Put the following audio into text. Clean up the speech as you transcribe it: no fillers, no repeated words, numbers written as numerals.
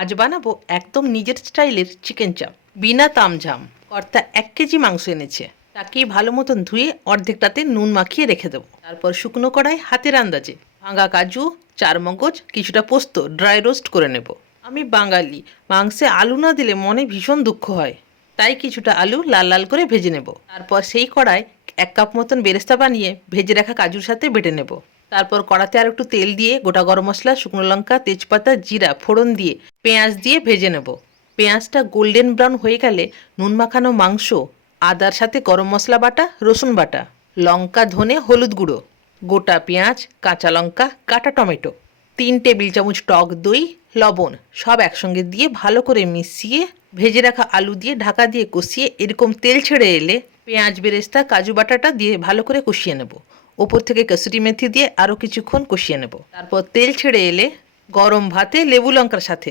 আজ বানাবো একদম নিজের স্টাইলের চিকেন চাপ, বিনা তামঝাম। কর্তা 1 কেজি মাংস এনেছে, তাকেই ভালো মতন ধুয়ে অর্ধেকটাতে নুন মাখিয়ে রেখে দেবো। তারপর শুকনো কড়াই হাতের আন্দাজে ভাঙা কাজু, চারমগজ, কিছুটা পোস্ত ড্রাই রোস্ট করে নেব। আমি বাঙালি, মাংসে আলু না দিলে মনে ভীষণ দুঃখ হয়, তাই কিছুটা আলু লাল লাল করে ভেজে নেব। তারপর সেই কড়ায় 1 কাপ মতন বেরেস্তা বানিয়ে ভেজে রাখা কাজুর সাথে বেটে নেব। তারপর কড়াতে আর একটু তেল দিয়ে গোটা গরম মশলা, শুকনো লঙ্কা, তেজপাতা, জিরা ফোড়ন দিয়ে পেঁয়াজ দিয়ে ভেজে নেব। পেঁয়াজটা গোল্ডেন ব্রাউন হয়ে গেলে নুন মাখানো মাংস, আদার সাথে গরম মশলা বাটা, রসুন বাটা, লঙ্কা, ধনে, হলুদ গুঁড়ো, গোটা পেঁয়াজ, কাঁচা লঙ্কা, কাটা টমেটো, 3 টেবিল চামচ টক দই, লবণ সব একসঙ্গে দিয়ে ভালো করে মিশিয়ে ভেজে রাখা আলু দিয়ে ঢাকা দিয়ে কষিয়ে এরকম তেল ছেড়ে এলে পেঁয়াজ, বেরেস্তা, কাজু বাটাটা দিয়ে ভালো করে কষিয়ে নেব। ওপর থেকে কসুরি মেথি দিয়ে আরও কিছুক্ষণ কষিয়ে নেব। তারপর তেল ছেড়ে এলে গরম ভাতে লেবু লঙ্কার সাথে